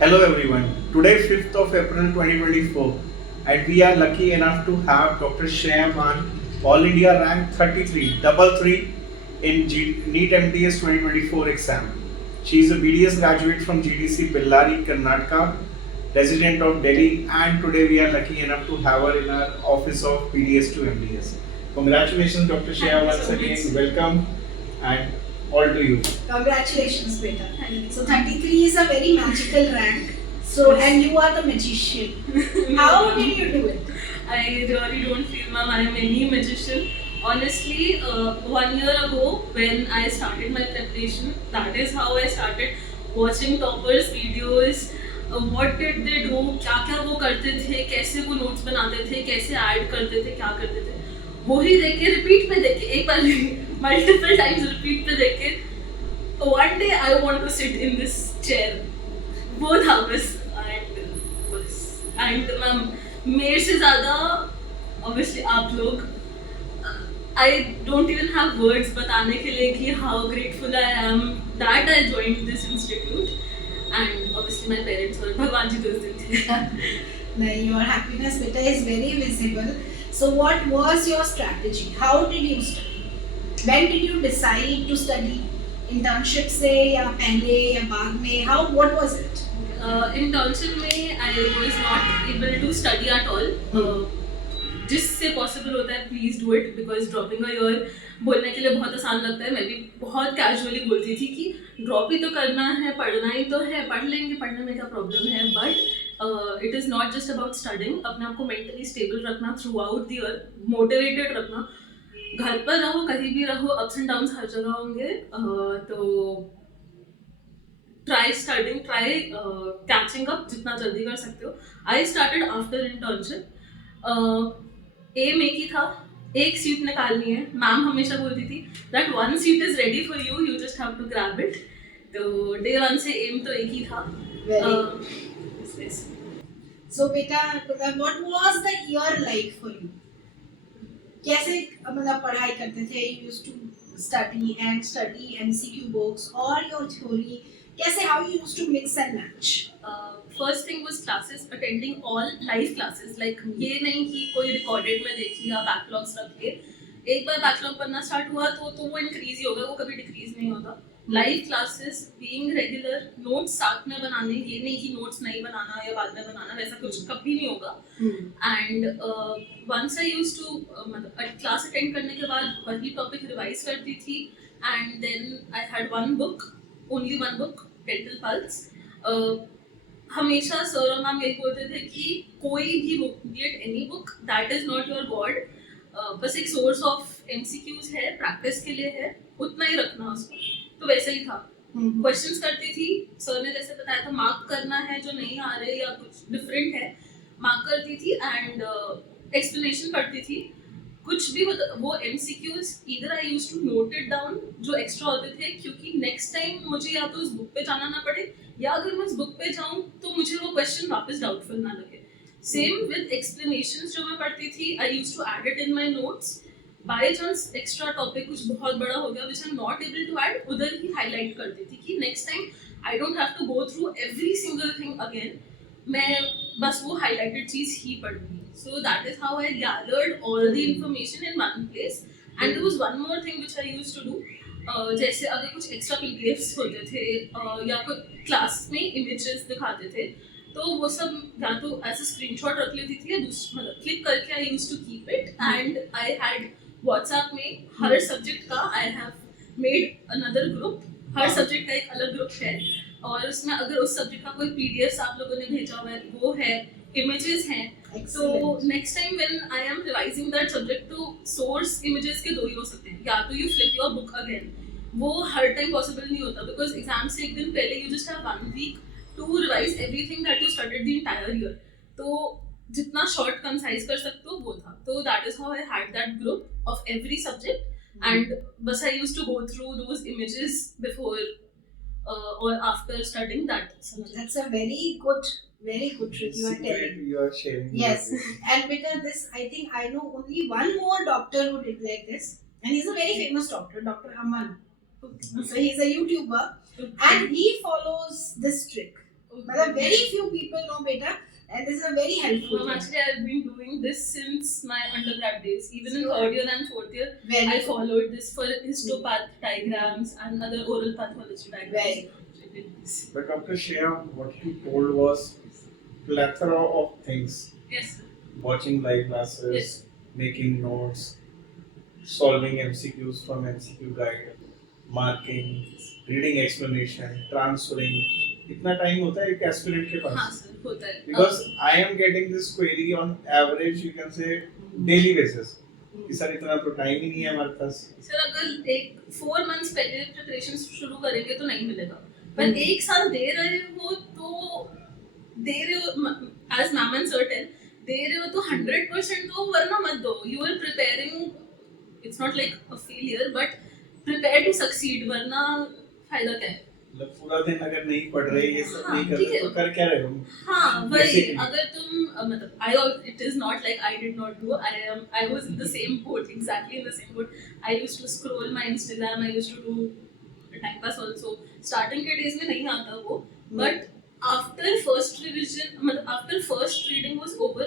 Hello everyone. Today 5th of April 2024 and we are lucky enough to have Dr. Shreya Bhan, All India rank 33, double 3 in NEET MDS 2024 exam. She is a BDS graduate from GDC Bellary, Karnataka, resident of Delhi, and today we are lucky enough to have her in our office of BDS to MDS. Congratulations Dr. Shreya once again. Welcome and all to you. Congratulations, beta. So 33 is a very magical rank. So and you are the magician. How did you do it? I really don't feel, ma'am, I am any magician. Honestly, 1 year ago when I started my preparation, that is how I started watching toppers videos. What did they do? क्या वो करते थे? कैसे वो notes बनाते थे? कैसे add करते थे? क्या करते थे? वही देख के repeat पे देख के एक बार multiple times repeat पे देख के one day I want to sit in this chair. वो था बस and मैम मेरे से ज़्यादा obviously आप लोग I don't even have words बताने के लिए कि how grateful I am that I joined this institute and obviously my parents और भगवान जी दोस्त दिन थे. No, your happiness, beta, is very visible. So what was your strategy? How did you study? When did you decide to study? Internship से या पहले या बाद में? How? What was it? Internship में I was not able to study at all. जिससे possible होता है please do it because dropping a year बोलने के लिए बहुत आसान लगता है. मैं भी बहुत casually बोलती थी कि drop ही तो करना है, पढ़ना ही तो है, पढ़ लेंगे, पढ़ने में क्या problem है. But it is not just about studying. अपने आप को mentally stable रखना throughout the year, motivated रखना. घर पर रहो, कहीं भी रहो, ups and downs हर जगह होंगे. तो try studying, try catching up जितना जल्दी कर सकते हो. I started after internship. एम एक ही था, एक सीट निकालनी है. मैम हमेशा बोलती थी that one seat is ready for you, you just have to grab it. तो day one से एम तो एक ही था. So beta, what was the year like for you? कैसे मतलब पढ़ाई करते थे? You used to study MCQ books or your theory. कैसे how you used to mix and match? First thing was classes, attending all live classes. Like ये नहीं कि कोई recorded में देख लिया, backlogs रख के. एक बार backlog बनना start हुआ तो वो increase ही होगा, वो कभी decrease नहीं होता. Live classes, being regular, notes साथ में बनाने, ये नहीं कि notes नहीं बनाना या बाद में बनाना, वैसा कुछ कभी नहीं होगा. And once I used to मतलब class attend करने के बाद वही topic revise करती थी. And then I had one book, only one book, Dental Pulse. हमेशा सर और मैम यही बोलते थे कि कोई भी book, B it any book, that is not your God. बस एक सोर्स ऑफ एमसीक्यूज है, प्रैक्टिस के लिए है, उतना ही रखना उसको. तो वैसे ही था. क्वेश्चंस करती थी, सर ने जैसे बताया था मार्क करना है, जो नहीं आ रहे या कुछ डिफरेंट है मार्क करती थी एंड एक्सप्लेनेशन करती थी. कुछ भी होता वो MCQs either I used to note it down जो एक्स्ट्रा होते थे, क्योंकि नेक्स्ट टाइम मुझे या तो उस बुक पे जाना ना पड़े या अगर मैं उस बुक पे जाऊं तो मुझे वो क्वेश्चन वापस डाउटफुल ना लगे. सेम विद एक्सप्लेनेशंस जो मैं पढ़ती थी, I used to add it in my notes. By chance extra topic कुछ बहुत बड़ा हो गया which I am not able to add, उधर ही हाईलाइट करती थी कि next time I don't have to go through every single thing again, मैं बस वो हाईलाइटेड चीज ही पढ़ूंगी. So that is how I gathered all the information in one place. And there was one more thing which I used to do. जैसे अगर कुछ extra PDFs होते थे या कोई क्लास में इमेजेस दिखाते थे, तो वो सब या तो ऐसे स्क्रीनशॉट रख लेती थी या मतलब क्लिक करके I used to keep it. And I had WhatsApp में हर सब्जेक्ट का I have made another group. हर सब्जेक्ट का एक अलग ग्रुप है और उसमें अगर उस सब्जेक्ट का कोई PDF आप लोगों ने भेजा हुआ है, वो है, इमेजेस हैं. तो next time when I am revising that subject, तो सोर्स इमेजेस के दो ही हो सकते हैं. या तो you flip your book again, वो हर टाइम पॉसिबल नहीं होता बिकॉज एग्जाम से एक दिन पहले you just have 1 week to revise everything that you studied the entire year. तो जितना शॉर्ट कंसाइज कर सकते हो वो था. तो that is how I had that group of every subject and बस I used to go through those images before or after studying that subject. That's a very good trick you are telling. You are sharing. Yes, and because this, I think I know only one more doctor who did like this, and he's a very famous doctor, Dr. Aman. So he's a YouTuber, and he follows this trick. मतलब very few people know beta, and this is a very helpful thing. Actually, I've been doing this since my undergrad days. Even in So, third year and fourth year, Very I good. followed this for histopath diagrams and other oral pathology diagrams. Very But Dr. Shreya, what you told was plethora of things. Yes, sir. Watching live classes, Yes. making notes, solving MCQs from MCQ guide, marking, reading explanation, transferring. इतना time होता है एक aspirant के हाँ पास? Sir, होता है. Because I am getting this query on average, you can say daily basis. कि sir इतना तो टाइम ही नहीं है हमारे पास. सर अगर एक 4 months पहले प्रिपरेशन शुरू करेंगे तो नहीं मिलेगा. पर एक साल दे रहे हो तो दे रहे हो, as ma'am and sir tell, दे रहे हो तो 100% दो, वरना मत दो. You are preparing. It's not like a failure, but prepare to succeed. वरना फायदा क्या है? मतलब पूरा दिन अगर नहीं पढ़ रहे, ये सब हाँ, नहीं कर ठीक रहे है. तो कर क्या रहे हो? हाँ वही. Basically. अगर तुम मतलब it is not like I did not do. I was in the same boat, exactly in the same boat. I used to scroll my Instagram. I used to do time pass also. Starting के days में नहीं आता वो, but after first revision, मतलब after first reading was over,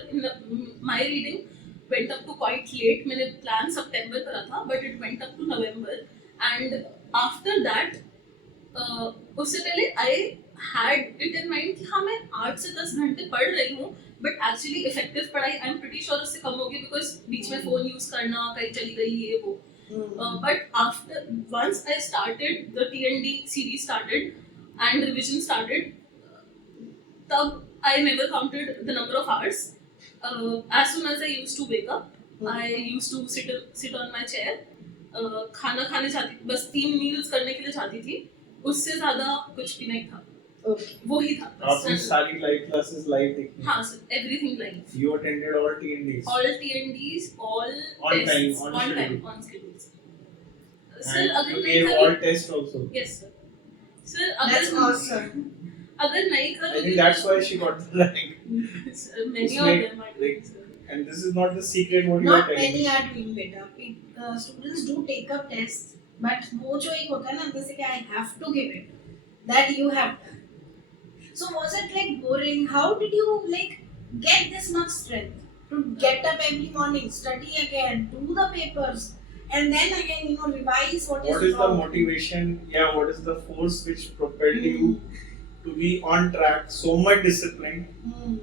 my reading went up to quite late. मैंने plan September करा था, but it went up to November, and after that उससे पहले I had it in mind कि हाँ मैं 8 से 10 घंटे पढ़ रही हूँ, but actually effective पढ़ाई I'm pretty sure उससे कम होगी, because बीच में phone use करना, कहीं चली गई ये वो. But after once I started, the TND series started and revision started, तब I never counted the number of hours. As soon as I used to wake up, I used to sit on my chair. खाना खाने जाती, बस 3 meals करने के लिए जाती थी. उससे ज़्यादा कुछ भी नहीं था. Okay. वो ही था. आपने सारी लाइव क्लासेस लाइव देखी? हाँ sir, everything live. You attended all TNDs? All TNDs, all On tests, time, on on schedule. time, on schedule. Sir, And अगर you नहीं gave करो, all tests also? yes sir. Sir, That's अगर awesome. अगर नहीं I करोगे, think that's why she got the rank. Sir, many It's of like- them are like- doing, sir. And this is not the secret what you are Not telling. many are doing better. Students do take up tests, but वो जो एक होता है ना अंदर से कि I have to give it, that you have done. So was it like boring? How did you like get this much strength to get up every morning, study again, do the papers, and then again revise what What is the wrong? motivation? Yeah, what is the force which propelled you to be on track, so much disciplined,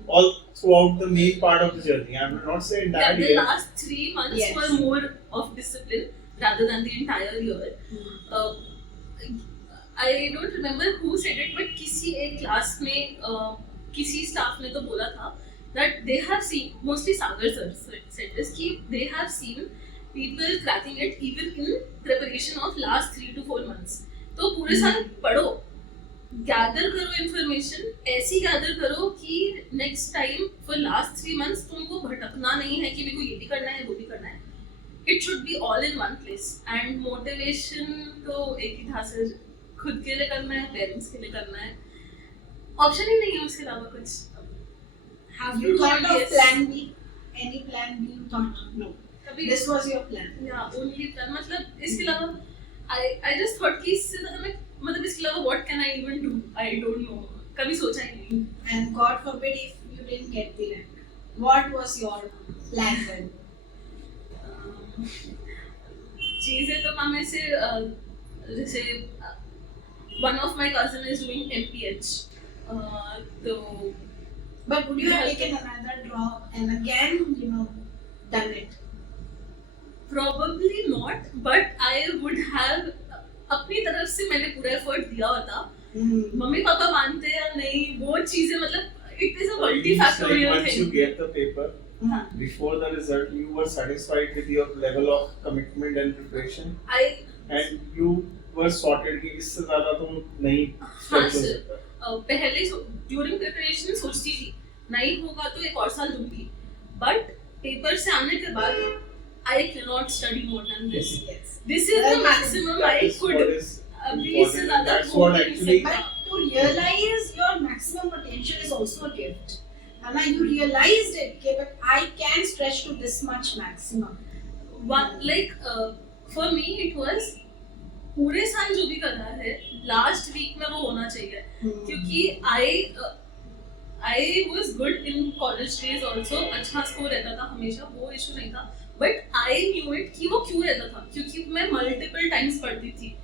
all throughout the main part of the journey? I will not say Yeah, entire the year. last 3 months Yes. were more of discipline rather than the entire year. I don't remember who said it, but किसी एक class में किसी staff ने तो बोला था that they have seen, mostly Sagar sir said this, कि they have seen people cracking it even in preparation of last 3 to 4 months. तो पूरे साल पढ़ो, गैदर करो इन्फॉर्मेशन, ऐसी गैदर करो कि next time for last 3 months तुमको भटकना नहीं है कि मेरे को ये भी करना है वो भी करना है. It should be all in one place. And motivation तो एक ही था सर, खुद के लिए करना है, पेरेंट्स के लिए करना है, ऑप्शन ही नहीं है उसके अलावा कुछ. Have you thought of Yes. plan B? Any plan B you thought? No. कभी This was your plan. या ओनली प्लान, मतलब इसके अलावा आई जस्ट थॉट कि इससे ज़्यादा मैं, मतलब इसके अलावा what can I even do, I don't know, कभी सोचा ही नहीं. And God forbid if you didn't get the rank. What was your plan then? चीज़ें तो हम ऐसे जैसे one of my cousin is doing MPH, तो But would you have taken another drop and again, done it? probably not, but I would have, अपनी तरफ से मैंने पूरा एफर्ट दिया होता. मम्मी पापा मानते हैं या नहीं वो चीजें, मतलब it is a Or it means multifactorial like once you thing. get the paper, हाँ, before the result, you were satisfied with your level of commitment and preparation, I and you were sorted कि इससे ज़्यादा तुम नहीं हाँ stretch हो sir, सकता. पहले ड्यूरिंग प्रिपरेशन सोचती थी नहीं होगा तो एक और साल दूंगी, बट पेपर से आने के बाद I can not study more than this. Yes. This is the maximum That I is could. what is अभी important, इससे and ज्यादा that's हो what नहीं actually सकता. But to realize your maximum potential is also a gift. And you realized it, okay, but I can stretch to this much maximum. One, like for me it was पूरे साल जो भी कर रहा है last week में वो होना चाहिए, क्योंकि I was good in college days also, अच्छा स्कोर रहता था हमेशा, वो इशू नहीं था, बट I knew it कि वो क्यों रहता था, क्योंकि मैं multiple times पढ़ती थी.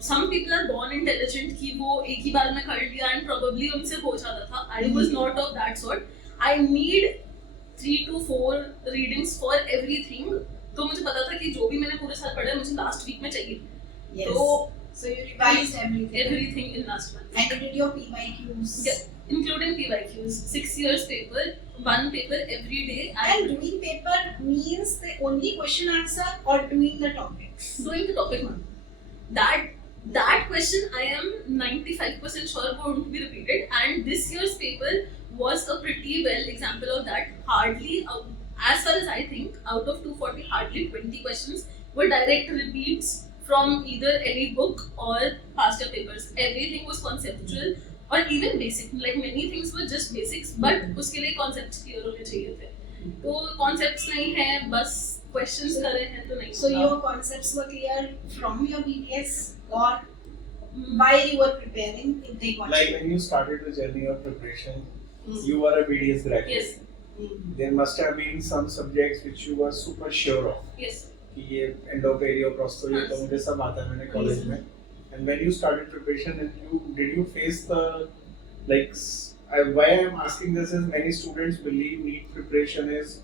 Some people are born intelligent कि वो एक ही बार में कर लिया and probably उनसे हो जाता था. I was not of that sort. I need 3 to 4 readings for everything. तो मुझे पता था कि जो भी मैंने पूरे साल पढ़ा है मुझे लास्ट वीक में चाहिए. Yes. तो So you revised everything. everything in last month. And you did your PYQs. Yeah, including PYQs. 6 years paper, 1 paper every day. And doing paper means the only question answer or doing the topics. Doing the topic one. That question I am 95% sure going to be repeated, and this year's paper was a pretty well example of that. Hardly, as far as I think, out of 240, hardly 20 questions were direct repeats from either any book or past year papers. Everything was conceptual or even basic. Like many things were just basics, but उसके लिए concepts clear होने चाहिए थे. तो concepts नहीं है, बस questions कर रहे हैं तो नहीं. So your concepts were clear from your BDS or while you were preparing, if they got Like you? when you started the journey of preparation, you were a BDS graduate. Yes, There must have been some subjects which you were super sure of. yes. कि ये एंडोपेरियो प्रोस्तो ये तो मुझे सब आता है मैंने college में. And when you started preparation, did you face the like why I am asking this is many students believe NEET preparation is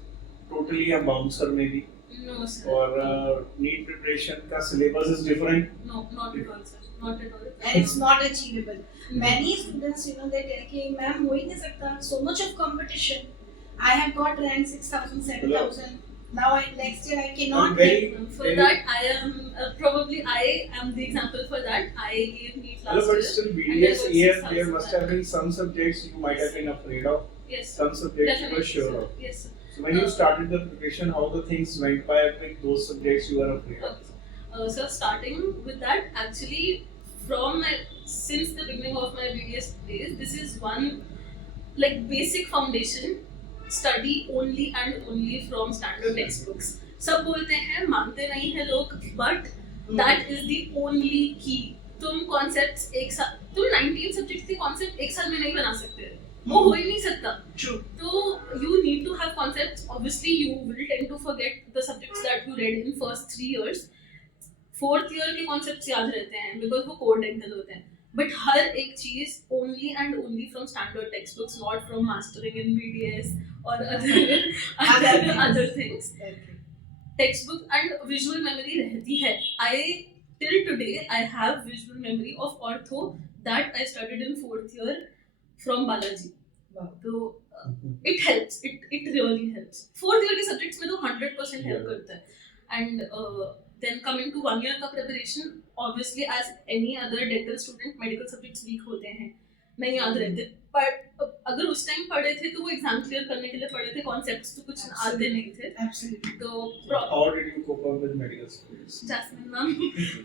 totally a bouncer maybe, No, sir. or NEET preparation का syllabus is different. No, not at all, sir. Not at all. And it's not achievable. Many students, they tell कि ma'am हो ही नहीं सकता. So much of competition. I have got rank 6,000, 7,000. Now next year I cannot very, get. For that, I am probably I am the example for that. I gave NEET last but year. still and I BDS got year 6,000 there must have back. been some subjects you might have been afraid of, Yes. some subjects you Definitely, were sure sir. of. Yes, sir. So when you started the preparation, how the things went by with those subjects you were afraid of? So starting with that, actually, since the beginning of my BDS days, this is one like basic foundation. Study only and only from standard textbooks. सब बोलते हैं, मानते नहीं हैं लोग, but that is the only key. तुम concepts एक साल, तुम 19 subjects के concept एक साल में नहीं बना सकते, वो हो ही नहीं सकता. True. तो you need to have concepts. Obviously, you will tend to forget the subjects that you read in first 3 years. 4th year के concepts याद रहते हैं because वो core technical होते हैं. But हर एक चीज only and only from standard textbooks, not from mastering in BDS or other things. Okay. Textbook and visual memory रहती है. Till today I have visual memory of ortho that I studied in 4th year from Balaji. Wow. So it helps. It really helps. 4th year के subjects में तो 100% help करता है. And then coming to 1 year का preparation, obviously as any other dental student, medical subjects weak होते हैं, नहीं याद रहते. पर अगर उस टाइम पढ़े थे तो वो एग्जाम क्लियर करने के लिए पढ़े थे, कॉन्सेप्ट्स तो कुछ आते नहीं थे. Absolutely. तो How did you cope up with medical students? Jasmine ma'am,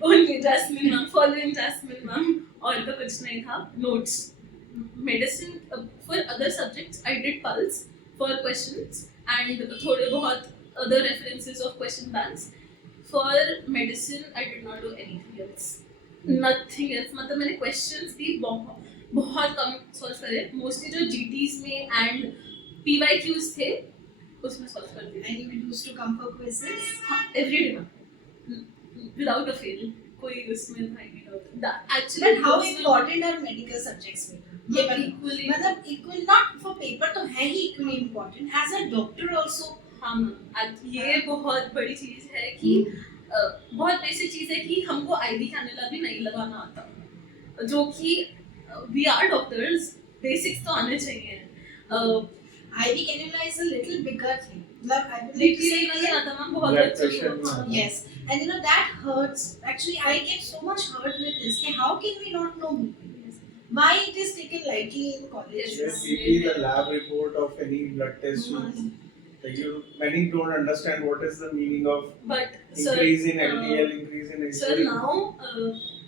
only Jasmine ma'am, following Jasmine ma'am, और तो कुछ नहीं था. Notes, medicine, for other subjects I did pulse for questions and थोड़े बहुत other references of question banks. For medicine I did not do anything else, nothing else. मतलब मैंने questions भी बहुत कम सॉल्व करे. मोस्टली जो GTs में and PYQs थे उसमें सॉल्व कर दिए. And you used to come for quizzes? हाँ, every day ma'am, without a fail. कोई उसमें था नहीं doubt. Actually, But how important are medical subjects में? ये equally. मतलब equal not for paper तो है ही equally important. As a doctor also. हाँ मैम, ये बहुत बड़ी चीज है कि बहुत बेसिक चीज है कि हमको IV कैनुला भी नहीं लगाना आता, जो कि we are doctors, basics तो आने चाहिए. IV cannula is a little bigger thing. मतलब I would like to Literally say नहीं कि आता मैम, बहुत Blood बच्चों pressure को. नहीं आता. yes, and that hurts. Actually, I get so much hurt with this. कि how can we not know? Why it is taken lightly in college? Yes. Basically, the lab report of any blood test, many don't understand what is the meaning of But sir, increase in LDL, increase in sir, insulin. now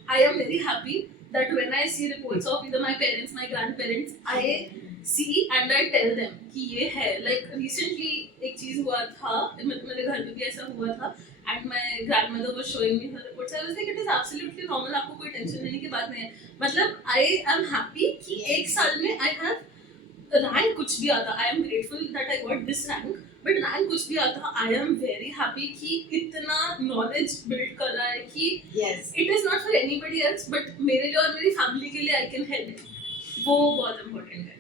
I am very happy that when I see reports of either my parents, my grandparents, I see and I tell them कि ये है. Like recently एक चीज हुआ था, मेरे घर में भी ऐसा हुआ था, and my grandmother was showing me her reports. I was like, it is absolutely normal, आपको कोई टेंशन लेने की बात नहीं है. मतलब I am happy कि एक साल में I have रैंक कुछ भी आता, I am grateful that I got this rank, but rank कुछ भी आता, आई एम वेरी हैप्पी कि इतना नॉलेज बिल्ड कर रहा है कि Yes. It is not for anybody else but मेरे लिए और मेरी फैमिली के लिए आई कैन हेल्प, वो बहुत इम्पोर्टेंट है.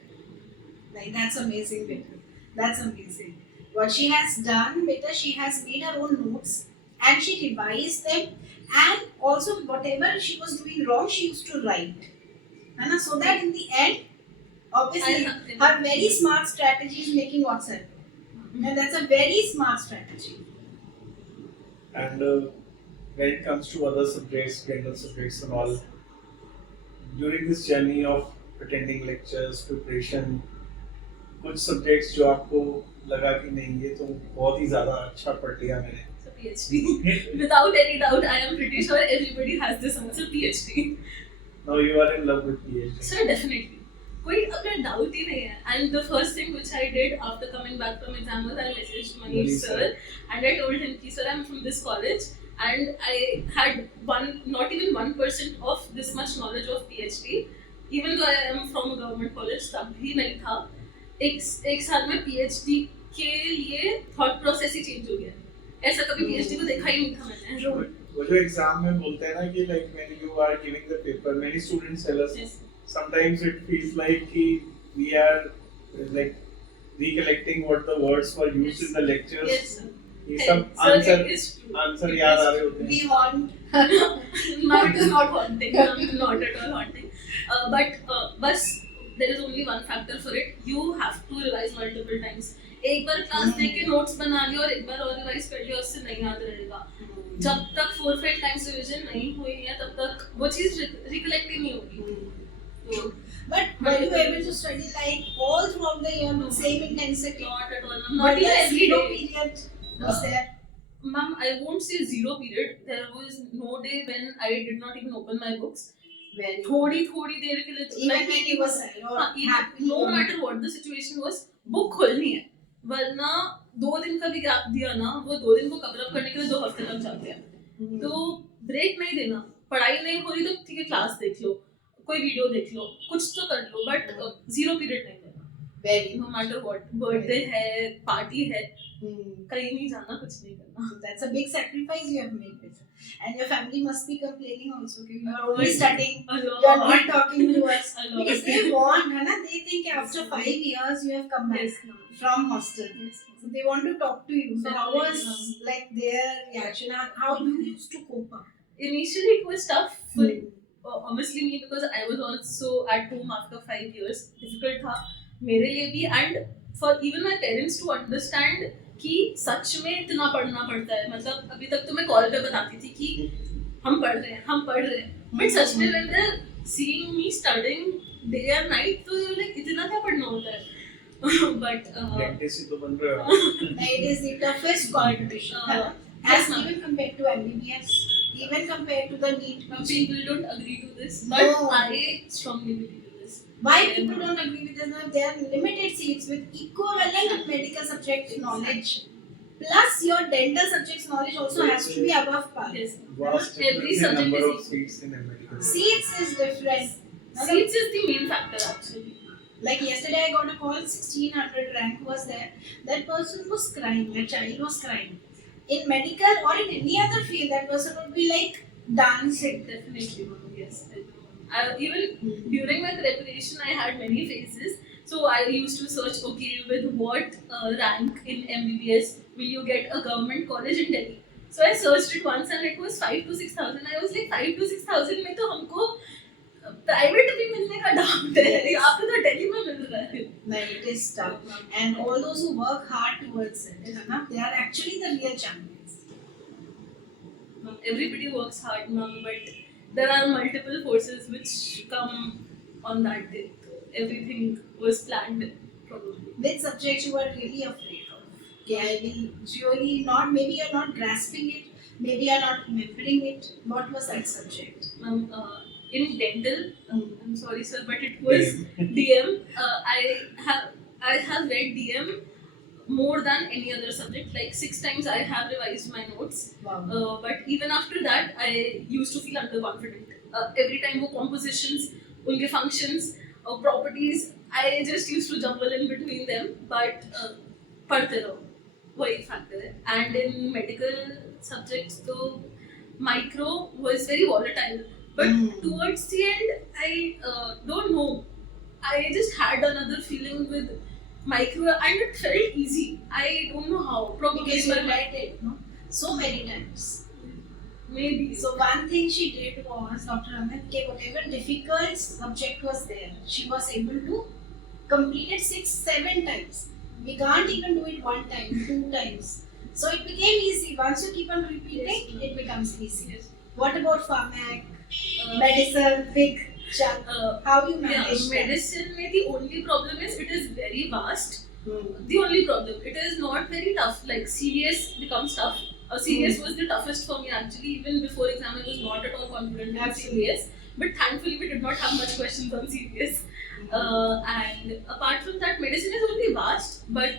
Like that's amazing, beta. That's amazing. What she has done, beta, she has made her own notes and she revised them, and also whatever she was doing wrong, she used to write. And so that in the end, obviously, her very smart strategy is making WhatsApp. And that's a very smart strategy. And when it comes to other subjects, general subjects and all, during this journey of attending lectures, preparation, कुछ subjects जो आपको लगा कि नहीं ये तो बहुत ही ज्यादा अच्छा पढ़ लिया मैंने. So PhD, without any doubt, I am pretty sure everybody has this answer, PhD. Now you are in love with PhD. Sir, definitely. कोई अपना doubt ही नहीं है. And the first thing which I did after coming back from exam was I messaged my sir and I told him, sir, I'm from this college and I had not even 1% of this much knowledge of PhD. Even though I am from a government college, तब भी नहीं था. एक साल में PhD के लिए thought process ही change हो गया. ऐसा कभी PhD को देखा ही नहीं था मैंने. वो जो एग्जाम में बोलते हैं ना कि like when you are giving the paper, many students tell us sometimes it feels like कि we are like recollecting what the words were used in the lectures. Yes, sir. ये सब आंसर याद आ रहे होते हैं. We want. No, it is not haunting. Not at all haunting. But बस there is only one factor for it. You have to revise multiple times. एक बार class देख के नोट्स बना लिया और एक बार और रिवाइज कर लिया, उससे नहीं याद रहेगा. जब तक 4-5 टाइम्स रिवीजन नहीं हुई है तब तक वो चीज रिकलेक्ट ही नहीं होगी. But were you able to study like all throughout the year with same intensity? Not at all. Not even every zero day. period was there. Ma'am, I won't say zero period. There was no day when I did not even open my books. Very. थोड़ी देर के लिए Even when you were sad or happy. no matter what the situation was, book खोलनी है. वरना 2 दिन का भी gap दिया ना, वो 2 दिन को कवर अप करने के लिए 2 हफ्ते लग जाते हैं. तो ब्रेक नहीं देना. पढ़ाई नहीं हो रही तो ठीक है क्लास देख लो, कोई वीडियो देख लो, कुछ तो कर लो, बट 0 पीरियड नहीं देना. Very. No matter what, birthday है, पार्टी है, कहीं नहीं जाना, कुछ नहीं करना. So that's a big sacrifice you have made, Petra. And your family must be complaining also because you are only studying, you are not talking to us. Because they want, है ना? They think after 5 years you have come back from hostel. So they want to talk to you. So how was like their reaction? How you used to cope up? Initially it was tough for obviously me because I was also at home after 5 years. Difficult था मेरे लिए भी, and for even my parents to understand कि सच में इतना पढ़ना पड़ता है. मतलब अभी तक तो मैं कॉल पे बताती थी कि हम पढ़ रहे हैं, बट सच में when they're seeing me studying day and night तो like इतना क्या पढ़ना होता है. But डेंटिस्ट तो बन रहे हो. It is the toughest competition. As even compared to MBBS, even compared to the NEET. people don't agree to this, but No. I strongly believe in this. Why people don't agree with this? Now, there are limited seats with equivalent medical subject knowledge. Plus, your dental subjects knowledge also has to be above par. Yes. Vast Every difference in subject number is of seats in medical. Seats is different. Seats is the main factor actually. Like yesterday, I got a call. 1600 rank was there. That person was crying. That child was crying. In medical or in any other field, that person would be like dancing. Definitely, yes. Even during my preparation, I had many phases. So I used to search, okay, with what rank in MBBS will you get a government college in Delhi? So I searched it once and it was 5,000 to 6,000. I was like 5,000 to 6,000 में तो हमको private भी मिलने का doubt है. आपको तो दिल्ली में मिल रहा है. No, it is tough. And all those who work hard towards it, they are actually the real champions. Everybody works hard, ma'am, but there are multiple forces which come on that day. Everything was planned, probably. Which subject you were really afraid of? Okay, I will surely not. Maybe you're not grasping it. Maybe you're not remembering it. What was that subject? Ma'am, in dental, I'm sorry, sir, but it was DM. I have read DM more than any other subject. Like 6 times I have revised my notes. Wow. But even after that, I used to feel underconfident. Every time वो compositions, उनके functions, properties, I just used to jumble in between them, but पढ़ते रहो वही factor है. And in medical subjects तो micro was very volatile, but towards the end I don't know. I just had another feeling with micro and it felt easy. I don't know how. Probably Because you read it, no? So many times. maybe. So one thing she did was, Dr. Amit, whatever difficult subject was there, she was able to complete it 6-7 times. We can't even do it 1 time, 2 times. So it became easy. Once you keep on repeating, it becomes easy. Yes. What about pharmac, medicine, big chunk? How you Yeah, manage that? medicine में the only problem is it is very vast. Hmm. The only problem, it is not very tough. Like CVS becomes tough. CVS was the toughest for me actually. Even before exam, I was not at all confident in Absolutely. CVS. But thankfully, we did not have much questions on CVS. And apart from that, medicine is only vast. But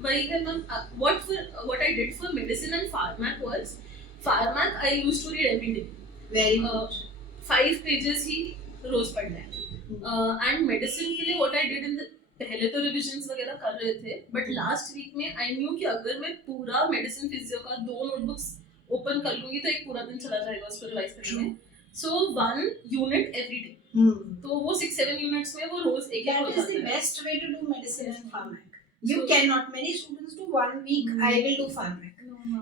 what I did for medicine and pharmac was, pharmac I used to read every day. Very good. 5 pages ही रोज पढ़ना है. And medicine के लिए what I did in the पहले तो revisions वगैरह कर रहे थे, बट लास्ट वीक में आई न्यू कि अगर मैं पूरा मेडिसिन फिजियो का 2 नोटबुक्स ओपन कर लूंगी तो एक पूरा दिन चला जाएगा उसको रिवाइज करने में. सो 1 यूनिट एवरी डे. तो वो 6-7 यूनिट्स में वो रोज एक That हो is जाता the है. best way to do medicine and pharmac. You So- cannot. Many students do 1 week. I will do pharmac,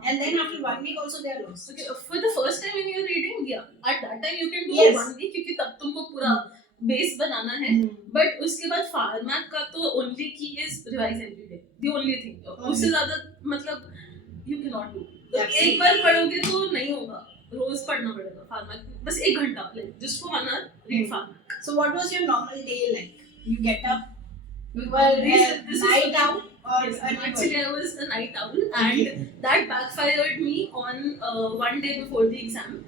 and then after 1 week also they are lost. Okay, for the first time when you are reading, yeah, at that time you can do Yes. 1 week क्योंकि तब तुमको पूरा base बनाना है. But उसके बाद फार्मैक का तो only की is revise every day. The only thing. उससे ज्यादा मतलब यू कैन नॉट डू. एक बार पढ़ोगे तो नहीं होगा, रोज पढ़ना पड़ेगा फार्मैक. बस 1 घंटा like just for 1 hour read pharmac. So what was your normal day like? You get up, you were This is night out, or Yes, early actually, I was a night owl, and that backfired me on 1 day before the exam.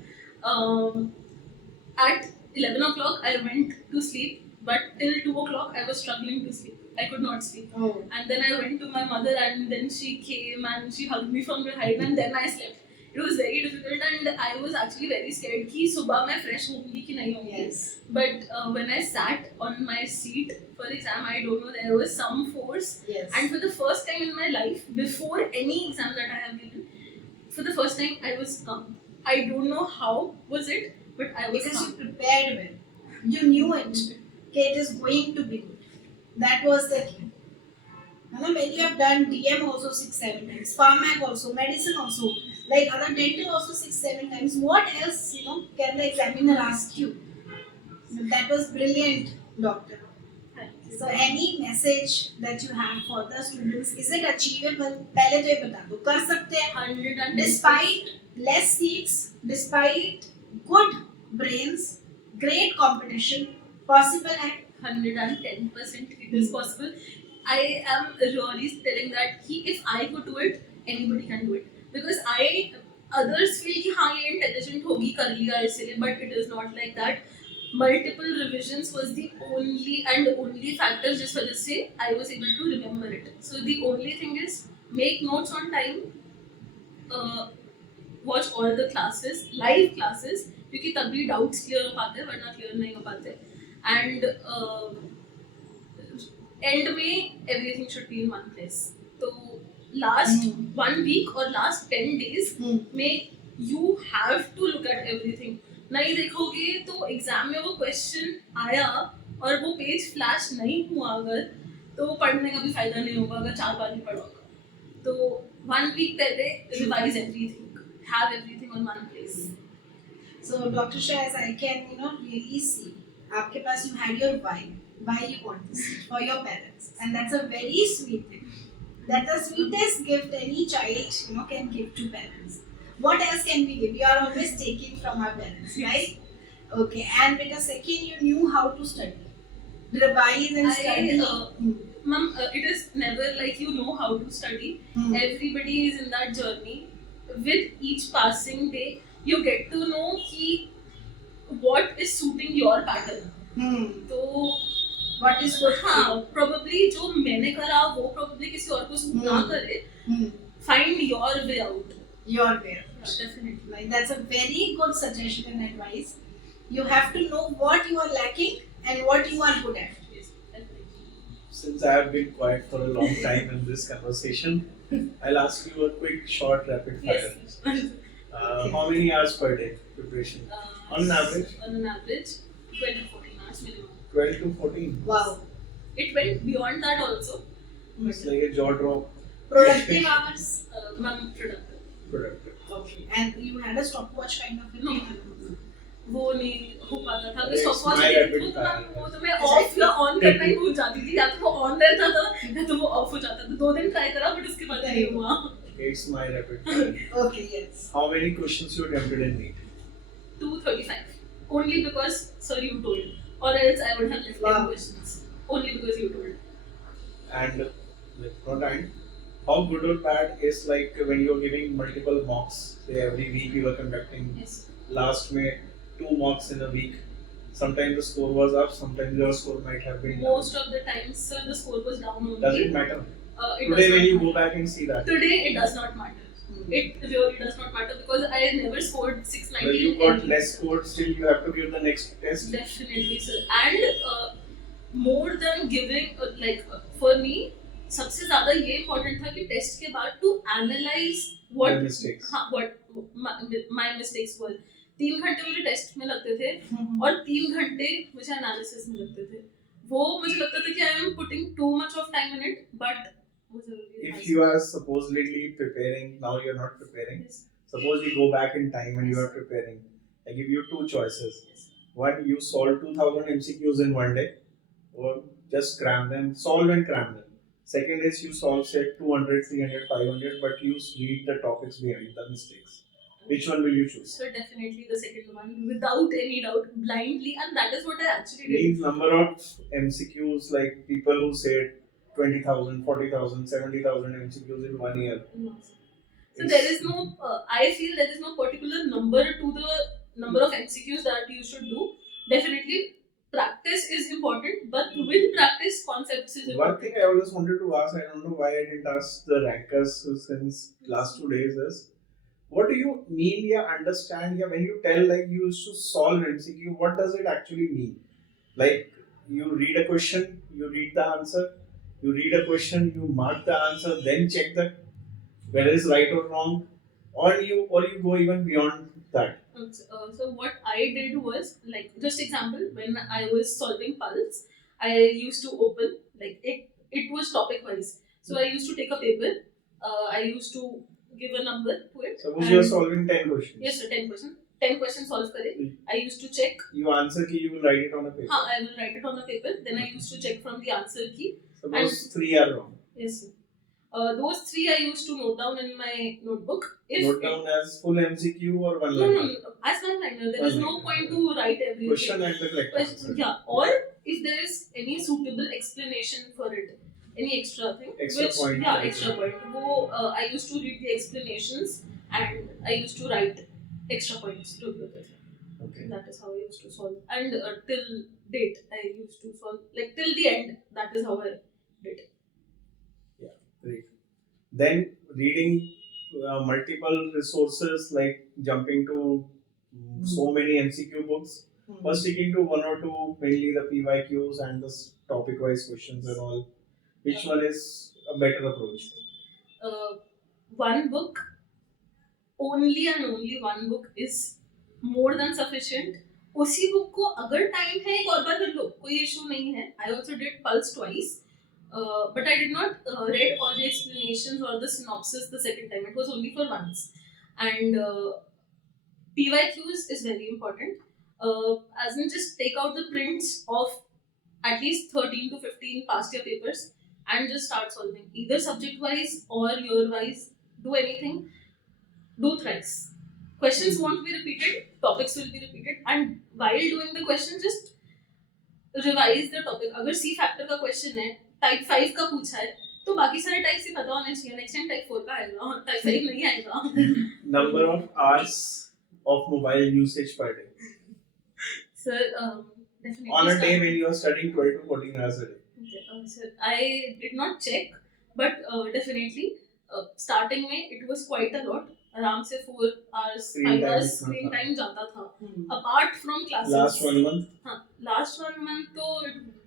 At 11 o'clock, I went to sleep, but till 2 o'clock, I was struggling to sleep. I could not sleep. Oh. And then I went to my mother, and then she came and she hugged me from behind, and then I slept. It was very difficult, and I was actually very scared कि सुबह मैं fresh होंगी कि नहीं होंगी. Yes. But when I sat on my seat for exam, I don't know, there was some force. Yes. And for the first time in my life, before any exam that I have given, for the first time I was calm. I don't know how was it, but I was Because calm. you prepared well. You knew it. Okay, it is going to be good. That was the key. When you have done DM also 6-7 times, pharmac also, medicine also, like other dental also 6-7 times. What else, can the examiner ask you? That was brilliant, doctor. So any message that you have for the students, is it achievable? पहले तो ये बता दो, कर सकते हैं. 110%. Despite less seats, despite good brains, great competition, possible है. 110% it is possible. I am really telling that if I could do it, anybody can do it. Because others feel कि हाँ ये intelligent होगी कर लिया इसलिए, but it is not like that. Multiple revisions was the only factor जिस वजह से I was able to remember it. So the only thing is make notes on time, watch all the classes, live classes, क्योंकि तभी doubts clear हो पाते हैं वरना clear नहीं हो पाते. And end में everything should be in one place. तो last 1 week और last 10 days में you have to look at everything. नहीं देखोगे तो एग्जाम में वो क्वेश्चन आया और वो पेज फ्लैश नहीं हुआ अगर, तो पढ़ने का भी फायदा नहीं होगा अगर 4 बार भी पढ़ोगे. तो 1 week पहले revise everything, have everything on one place. So Dr. Shreya, as I can really see, आपके पास you had your why you want this for your parents, and that's a very sweet thing. That's the sweetest gift any child can give to parents. What else can we give? You are always taking from our parents, right? Okay, and because second you knew how to study, revise and study. Ma'am, it is never like you know how to study. Everybody is in that journey. With each passing day, you get to know what is suiting your pattern. तो what is good? हाँ, probably जो मैंने करा वो probably किसी और को suit ना करे. Find your way out. Your way. Yeah, definitely. Like that's a very good suggestion and advice. You have to know what you are lacking and what you are good at. Yes, definitely. since I have been quiet for a long time in this conversation, I'll ask you a quick, short, rapid fire. Yes. How many hours per day preparation? On an average? On an average, 12 to 14 hours minimum. 12 to 14. Wow. It went beyond that also. It's like a jaw drop. Productive hours. Productive. Productive. Okay. And you had a stopwatch kind of a No. thing? वो नहीं हो पाता था अगर It's stopwatch my नहीं rapid तो fire. वो तो मैं ऑफ या ऑन करना ही भूल जाती थी या तो वो ऑन रहता था या तो वो ऑफ हो जाता था 2 दिन ट्राई करा बट उसके बाद नहीं हुआ It's my rapid fire. Okay, yes. How many questions you attempted in NEET? 235 only because sir you told or else I would have left 10 Wow. questions only because you told And how good or bad is like when you're giving multiple mocks, say every week you were conducting yes last May 2 mocks in a week. Sometimes the score was up, sometimes your score might have been down. most of the times sir the score was down only Does it matter? it Today does when not you matter. go back and see that, Today it does not matter it really does not matter because I never scored 690 well, you got in less score, still you have to give the next test. Definitely, sir. And more than giving, for me, सबसे ज़्यादा ये important था कि test के बाद to analyze what The mistakes. हाँ what my mistakes were. 3 घंटे मुझे टेस्ट में लगते थे और 3 घंटे मुझे एनालिसिस में लगते थे. वो मुझे लगता था कि I am putting too much of time in it, but वो ज़रूरी If था. you are supposedly preparing, now you're not preparing. Yes. Suppose you go back in time and you are preparing. I give you 2 choices. Yes. One, you solve 2000 MCQs in one day, or just cram them, solve and cram them. Second is you solve say 200, 300, 500, but you read the topics behind the mistakes. Which one will you choose? So definitely the second one, without any doubt, blindly, and that is what I actually did. Means number of MCQs, like people who said 20,000, 40,000, 70,000 MCQs in 1 year. No. So there is no, I feel there is no particular number to the number of MCQs that you should do. Definitely, practice is important, but with practice, concepts is One important. thing I always wanted to ask, I don't know why I didn't ask the rankers since last 2 days is, what do you mean या understand या when you tell like you used to solve MCQ, what does it actually mean? Like you read a question, you read the answer, you read a question, you mark the answer, then check that whether it's right or wrong, or you go even beyond that. So what I did was, like, just example, when I was solving pulse, I used to open, like, it was topic wise. So I used to take a paper, I used to give a number to it. Suppose you are solving 10 questions. Yes, sir, 10 questions. 10 questions solve kare. I used to check. You answer key, you will write it on a paper. हाँ, I will write it on a paper. Then I used to check from the answer key. Suppose 3 are wrong. Yes, sir. Those 3 I used to note down in my notebook. Note down as full MCQ or one No, line. no, as one liner. There is no One-liner. point to write everything. Question and the correct answer. Yeah, or if there is any suitable explanation for it, any extra thing. Extra point. Yeah, extra point. वो I used to read the explanations and I used to write extra points to do it. Okay. That is how I used to solve. And till date, I used to solve, like till the end, that is how I did. Great. Then reading multiple resources, like jumping to so many MCQ books, or sticking to 1 or 2, mainly the PYQs and the topic-wise questions and all. Which one is a better approach? One book, only and only one book is more than sufficient. उसी book को अगर time है एक और बार कर लो, कोई issue नहीं है. I also did Pulse twice. But I did not read all the explanations or the synopsis the second time. It was only for once. And PYQs is very important. As in just take out the prints of at least 13 to 15 past year papers and just start solving. Either subject wise or year wise. Do anything. Do thrice. Questions won't be repeated. Topics will be repeated. And while doing the question, just revise the topic. अगर C factor का question है, type 5 का पूछा है तो बाकी सारे types ही पता होने चाहिए. नेक्स्ट टाइम टाइप 4 का आएगा और टाइप 5 नहीं आएगा. Number of hours of mobile usage per day. Sir, definitely. On a day when you are studying 12 to 14 hours a day. Okay, sir, I did not check, but definitely starting में it was quite a lot. आराम से 4 hours, 5 hours screen time जाता था. Apart from classes. Last 1 month? हाँ, last 1 month तो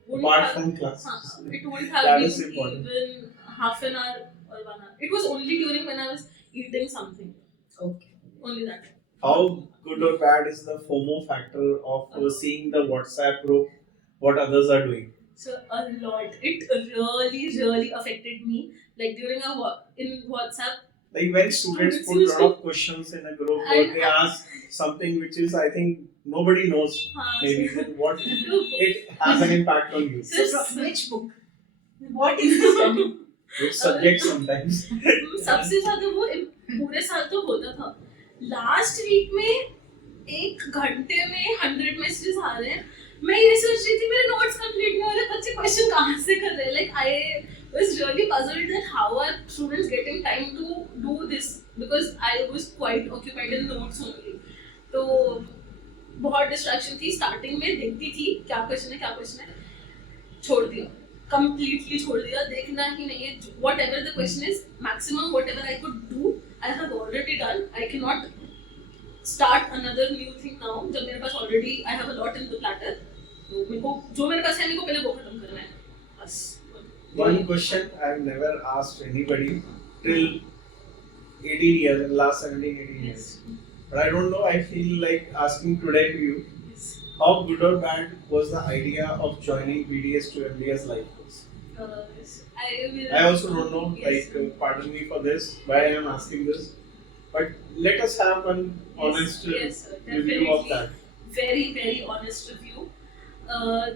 wouldn't apart have, from classes. it wouldn't have That been is important. even half an hour or 1 hour. It was only during when I was eating something. Okay. Only that. How good or bad is the FOMO factor of seeing the WhatsApp group, what others are doing? So a lot. It really affected me. Like during in WhatsApp. Like when students put a lot of questions in a group or they ask something which is, I think, nobody knows maybe then what it has an impact on you. So from which book? What is the study? Which subject sometimes? सबसे ज़्यादा वो पूरे साल तो होता था. Last week में 1 घंटे में 100 मैसेजेस आ रहे हैं. मैं ये सोच रही थी मेरे नोट्स कंप्लीट नहीं हो रहे, बच्चे क्वेश्चन कहाँ से कर रहे हैं. Like I was really puzzled that how are students getting time to do this, because I was quite occupied in notes only. तो बहुत डिस्ट्रैक्शन थी. स्टार्टिंग में देखती थी क्या क्वेश्चन है, छोड़ दिया, completely छोड़ दिया, देखना ही नहीं है. Whatever the question is, maximum whatever I could do, I have already done. I cannot start another new thing now. जब मेरे पास already I have a lot in the platter. तो मेरे को जो मेरे पास है मेरे को पहले वो खत्म करना है. बस. One question I've never asked anybody till 18 years, in the last 17, 18 years. But I don't know, I feel like asking today to you. Yes. How good or bad was the idea of joining BDS to MDS life course? Yes. I also don't know, yes. pardon me for this, why I am asking this. But let us have an honest yes, review of that. Very honest review.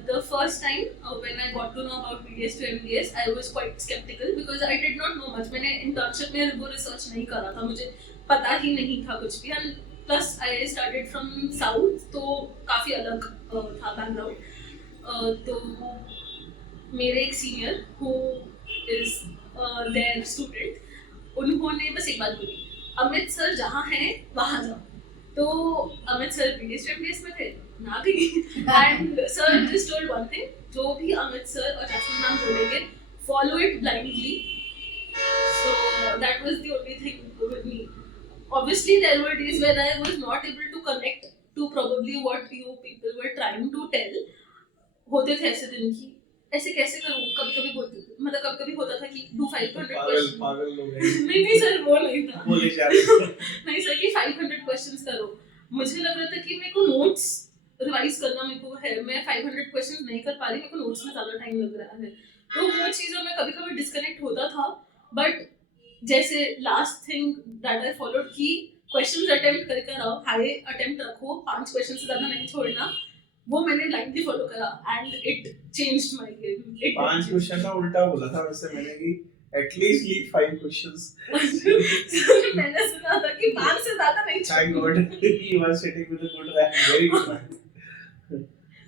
The first time when I got to know about BDS to MDS, I was quite skeptical because I did not know much. मैंने internship में वो research नहीं करा था, मुझे पता ही नहीं था कुछ भी. And plus I started from South, तो काफी अलग था background. तो मेरे एक senior who is their student, उन्होंने बस एक बात बोली, अमित सर जहाँ हैं वहाँ जाओ. तो Amit sir BDS to MDS में थे ना भी. And sir just told one thing, जो भी अमित सर और Jasmine मैम बोलेंगे, follow it blindly. So that was the only thing with me. Obviously there were days when I was not able to connect to probably what you people were trying to tell. होते थे ऐसे दिन की ऐसे कैसे करूँ, कभी बोलते थे, मतलब कभी होता था कि do 500 questions. पागल लोग हैं. नहीं सर वो नहीं था. बोले जा रहे नहीं सर कि 500 questions करो. मुझे लग रहा था कि मेरे को notes रिवाइज करना मेरे को है, मैं 500 क्वेश्चंस नहीं कर पा रही, मेरे को नोट्स में ज़्यादा टाइम लग रहा है. तो वो चीज़ों में कभी डिस्कनेक्ट होता था. बट जैसे last thing that I followed कि क्वेश्चंस अटेम्प्ट करके आओ, हाई अटेम्प्ट रखो, 5 क्वेश्चन से ज़्यादा नहीं छोड़ना, वो मैंने ब्लाइंडली फॉलो करा and it changed my game. 5 question का उल्टा बोला था वैसे मैंने कि एटलीस्ट लीव 5 क्वेश्चंस. मैंने सुना था कि 5 से ज़्यादा नहीं छोड़ना. Thank God you are sitting with a good rank, very good rank.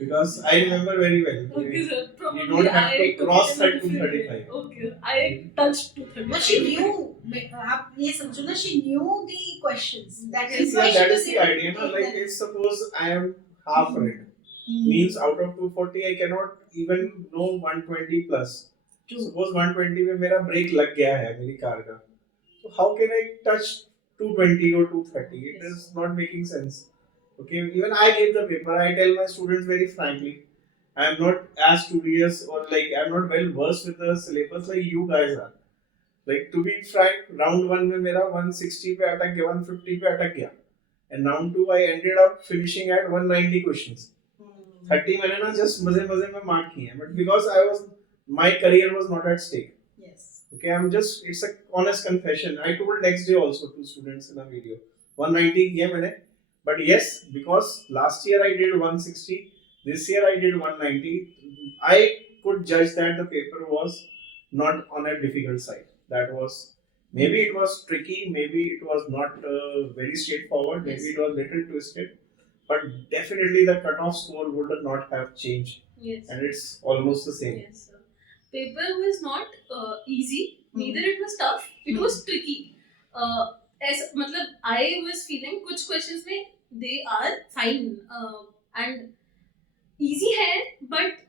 Because I remember very well. Okay, sir. Probably you don't have to cross that 235. Okay, I touched 235. But she knew. आप ये समझो ना, she knew the questions. That is why that she is the idea. No? Like if suppose I am half read, means out of 240 I cannot even know 120 plus. Suppose 120 में मेरा break लग गया है मेरी कार का, so how can I touch 220 or 230? It is not making sense. Okay, even I gave the paper. I tell my students very frankly, I am not as studious or like I am not well versed with the syllabus like you guys are. Like to be frank, round 1 में मेरा 160 पे अटक गया, 150 पे अटक गया, and round 2 I ended up finishing at 190 questions. 30 मैंने ना just मजे में mark किए, but because my career was not at stake. Yes. Okay, it's a honest confession. I told next day also to students in a video, 190 किया मैंने. But yes, because last year I did 160, this year I did 190, I could judge that the paper was not on a difficult side. That was, maybe it was tricky, maybe it was not very straightforward, maybe it was little twisted, but definitely the cutoff score would not have changed. Yes. And it's almost the same. Yes, sir. Paper was not easy, neither it was tough, it was tricky. ऐसा मतलब I was feeling कुछ questions में they are fine and easy है, but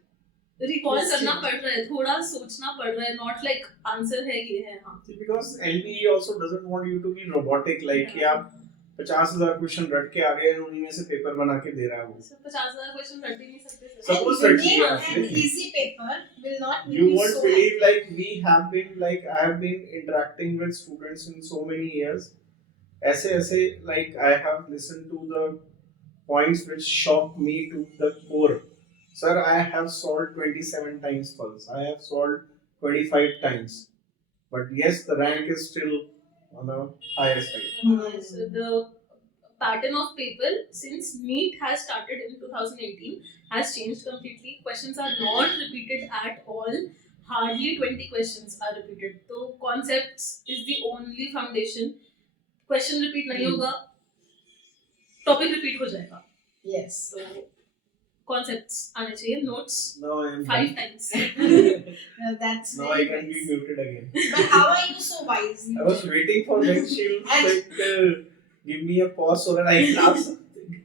recall करना पड़ रहा है, थोड़ा सोचना पड़ रहा है, not like answer है ये है. हाँ. Because NBE also doesn't want you to be robotic, like कि आप 50,000 क्वेश्चन रट के आ गए, उन्हीं में से पेपर बना के दे रहा है वो. So 50,000 क्वेश्चन रट ही नहीं सकते sir. Suppose And that you an are easy paper will not make you you won't so believe, like we have been, like I have been interacting with students in so many years. ऐसे like I have listened to the points which shock me to the core. Sir, I have solved 27 times pulse. I have solved 25 times. But yes, the rank is still on the higher side. So the pattern of paper since NEET has started in 2018 has changed completely. Questions are not repeated at all. Hardly 20 questions are repeated. So concepts is the only foundation. Question repeat नहीं होगा, topic repeat हो जाएगा. Yes. So concepts आने चाहिए, notes Now I am 5 times. Well, that's Now very I can be nice. muted again. But how are you so wise? I was waiting for when she'll like give me a pause so that I can ask something.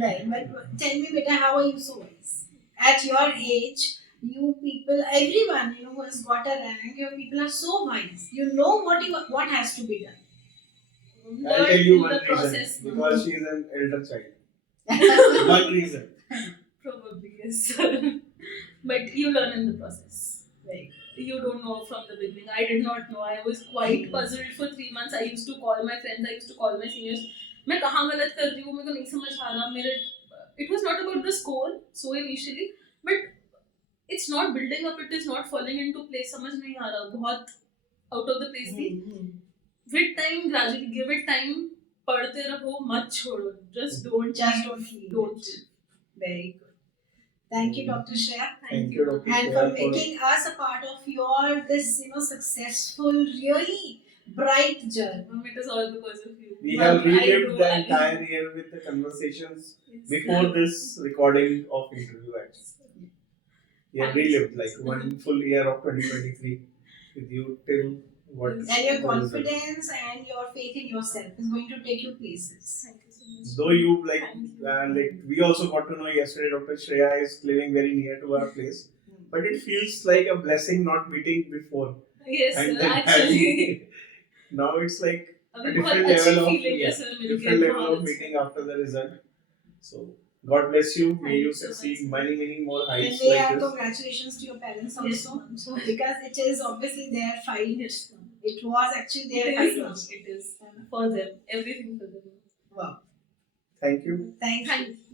Right, but tell me, beta, how are you so wise? At your age, you people, everyone who has got a rank, your people are so wise. You know what has to be done. I'll tell you In one the reason. process. Because she is an elder child. One reason. Probably yes. But you learn in the process. Right. You don't know from the beginning. I did not know. I was quite puzzled for 3 months. I used to call my friends. I used to call my seniors. मैं कहाँ गलत कर रही हूँ, मेरे को नहीं समझ आ रहा. मेरे it was not about the score so initially, but it's not building up. It is not falling into place. समझ नहीं आ रहा. बहुत out of the place थी. With time, gradually give it time. पढ़ते रहो, मत छोड़ो. Just don't feel don't. it. Very good. Thank you, Dr. Shreya. Thank you, Dr. And Shreya, for making us a part of your this successful, really bright journey. It is all because of you. We have I relived know, the I- entire year with the conversations Yes. before this recording of interview. Actually, we have relived like one full year of 2023 with you till what. And your the result. confidence and your faith in yourself is going to take you places. Thank you so much. Though you like, Thank you. like we also got to know yesterday, Dr. Shreya is living very near to our place, but it feels like a blessing not meeting before. Yes, And sir, then actually. now it's like a अभी different बहुत अच्छी level of feeling है sir मिल different के level of बहुत meeting after the result. So God bless you. May Thank you you so succeed much. many more And heights they like are this. congratulations to your parents Yes, also. ma'am. So because it is obviously their fight. Yes, ma'am. It was actually their It fight is, ma'am. also. It is for them. Everything for them. Wow. Thank you. Thank you. Thank you.